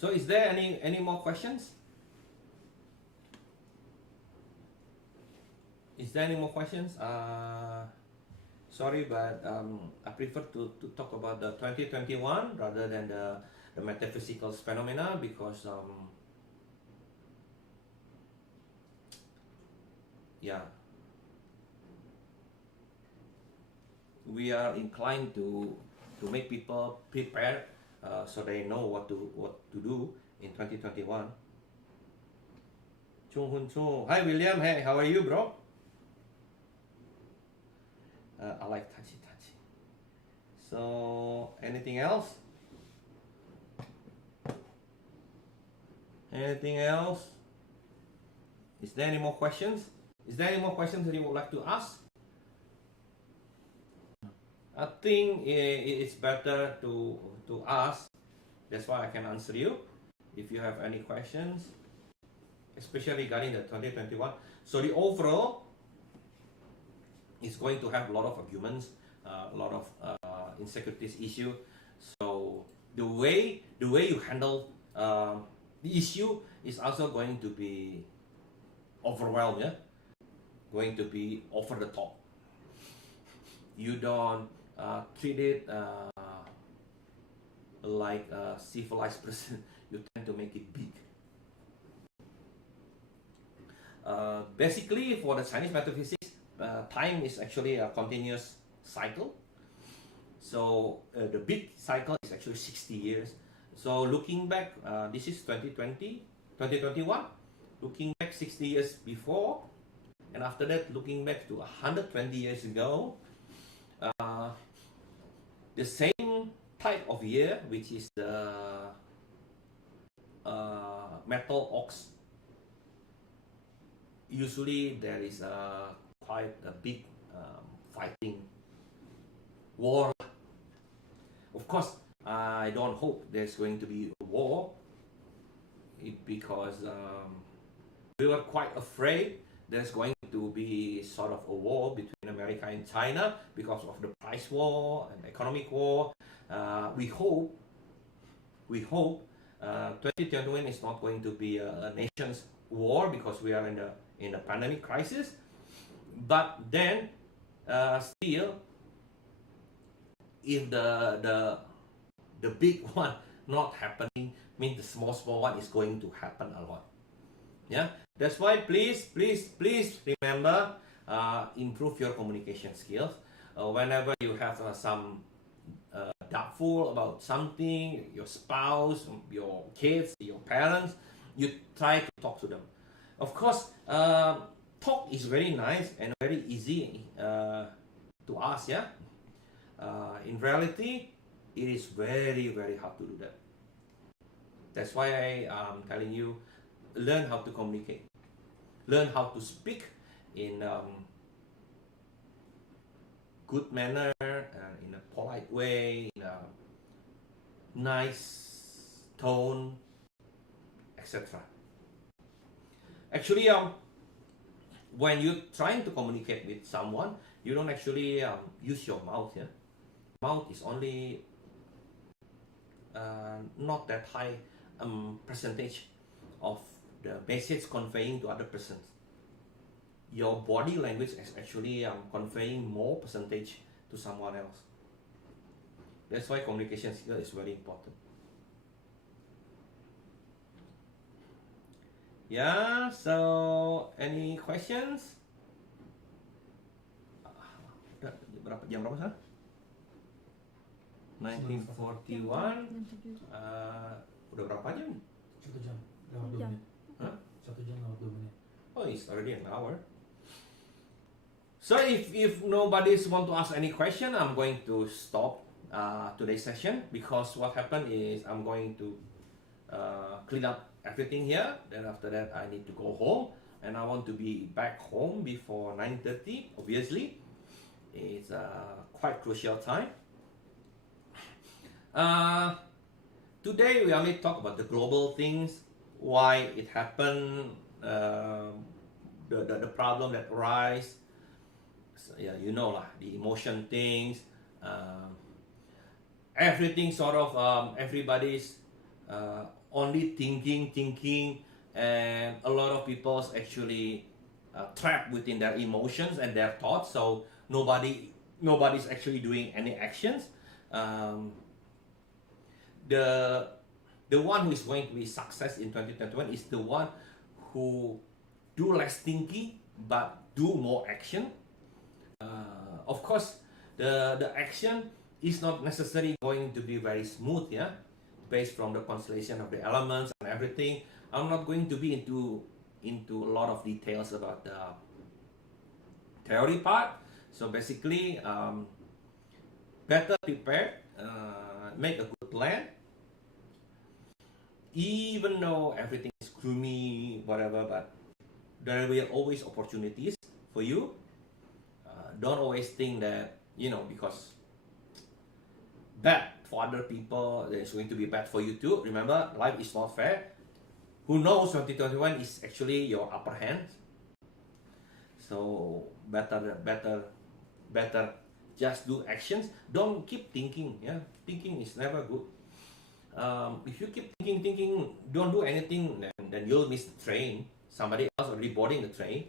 So is there any more questions? Is there any more questions? Sorry, but I prefer to talk about the 2021 rather than the metaphysical phenomena because yeah, we are inclined to make people prepare so they know what to do in 2021. Chung Hun Chu. Hi William, hey, how are you, bro? I like touchy. So anything else? Anything else? Is there any more questions? Is there any more questions that you would like to ask? I think it's better to ask. That's why I can answer you. If you have any questions, especially regarding the 2021. So the overall is going to have a lot of arguments, a lot of insecurities issue. So the way you handle the issue is also going to be overwhelmed, yeah? Going to be over the top. You don't treat it like a civilized person. You tend to make it big. Basically, for the Chinese metaphysics, time is actually a continuous cycle. So the big cycle is actually 60 years. So looking back, this is 2020, 2021. Looking back 60 years before, and after that, looking back to 120 years ago, the same type of year, which is the metal ox. Usually there is quite a big fighting war. Of course, I don't hope there's going to be a war, because we were quite afraid there's going to be sort of a war between America and China because of the price war and economic war. We hope 2021 is not going to be a nation's war because we are in a pandemic crisis. But then still, if the big one not happening, means the small one is going to happen a lot. Yeah, that's why please remember, improve your communication skills. Whenever you have some doubtful about something, your spouse, your kids, your parents, you try to talk to them. Of course, talk is very nice and very easy to ask. Yeah, in reality, it is very, very hard to do that. That's why I am telling you, learn how to communicate, learn how to speak in good manner, in a polite way, in a nice tone, etc. Actually, when you're trying to communicate with someone, you don't actually use your mouth. Yeah, mouth is only not that high percentage of the message conveying to other persons. Your body language is actually conveying more percentage to someone else. That's why communication skill is very important. Yeah, so any questions? Jam berapa sana? 1941. Udah berapa jam? 1 jam lewat 2 menit. Hah? 1 jam lewat 2 menit. Oh, it's already an hour. So if nobody's want to ask any question, I'm going to stop today's session, because what happened is I'm going to clean up everything here. Then after that, I need to go home, and I want to be back home before 9:30. Obviously, it's quite crucial time. Today we only talk about the global things, why it happened, the problem that arise. So, yeah, you know lah, the emotion things, everything sort of everybody's only thinking, and a lot of people's actually trapped within their emotions and their thoughts. So nobody's actually doing any actions. The one who is going to be success in 2021 is the one who do less thinking but do more action. Of course, the action is not necessarily going to be very smooth, yeah, based from the constellation of the elements and everything. I'm not going to be into a lot of details about the theory part. So basically, better prepared, make a good plan. Even though everything is gloomy, whatever, but there will always opportunities for you. Don't always think that, because bad for other people, it's going to be bad for you too. Remember, life is not fair. Who knows, 2021 is actually your upper hand. So better just do actions. Don't keep thinking. Yeah, thinking is never good. If you keep thinking, don't do anything, then you'll miss the train. Somebody else already boarding the train.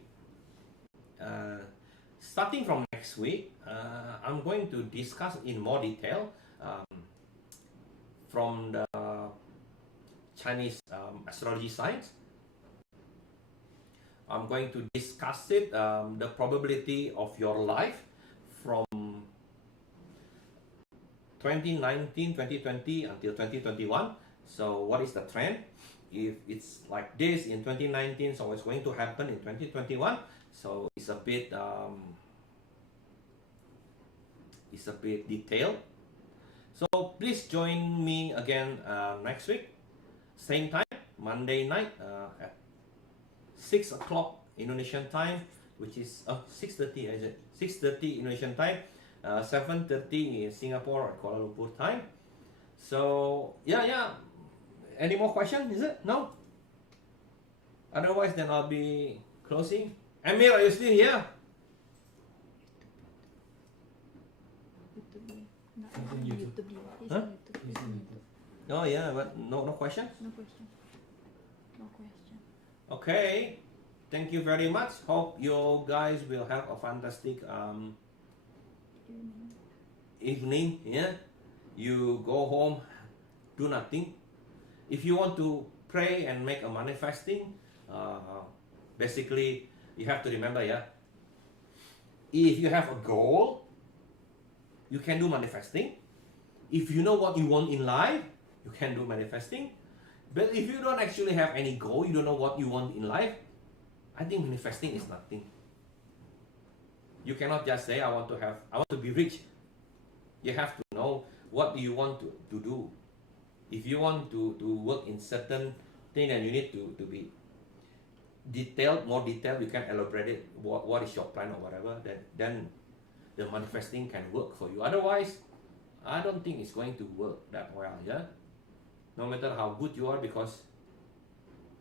Starting from next week, I'm going to discuss in more detail from the Chinese astrology science. I'm going to discuss it, the probability of your life from 2019, 2020 until 2021. So what is the trend? If it's like this in 2019, so what's going to happen in 2021? So it's a bit detailed. So please join me again next week, same time, Monday night at 6 o'clock Indonesian time, which is 6:30, is it? 6:30 Indonesian time, 7:30 in Singapore or Kuala Lumpur time. So yeah. Any more questions? Is it? No? Otherwise, then I'll be closing. Amir, are you still here? Not on YouTube. YouTube. He's Huh? on YouTube. He's on YouTube. Oh yeah, but no questions? No question. No question. Okay. Thank you very much. Hope you guys will have a fantastic evening. Yeah. You go home, do nothing. If you want to pray and make a manifesting, basically you have to remember, if you have a goal, you can do manifesting. If you know what you want in life, you can do manifesting. But if you don't actually have any goal, you don't know what you want in life, I think manifesting is nothing. You cannot just say, I want to be rich. You have to know what do you want to do. If you want to work in certain thing, then you need to be more detailed. You can elaborate it. What is your plan or whatever. Then the manifesting can work for you. Otherwise, I don't think it's going to work that well. Yeah. No matter how good you are, because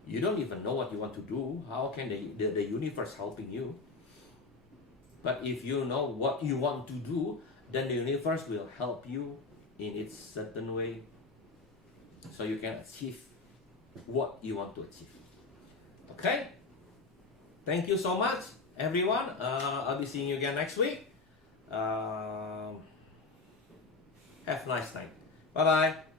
you don't even know what you want to do. How can the universe helping you? But if you know what you want to do, then the universe will help you in its certain way, so you can achieve what you want to achieve. Okay? Thank you so much, everyone. I'll be seeing you again next week. Have a nice night. Bye-bye.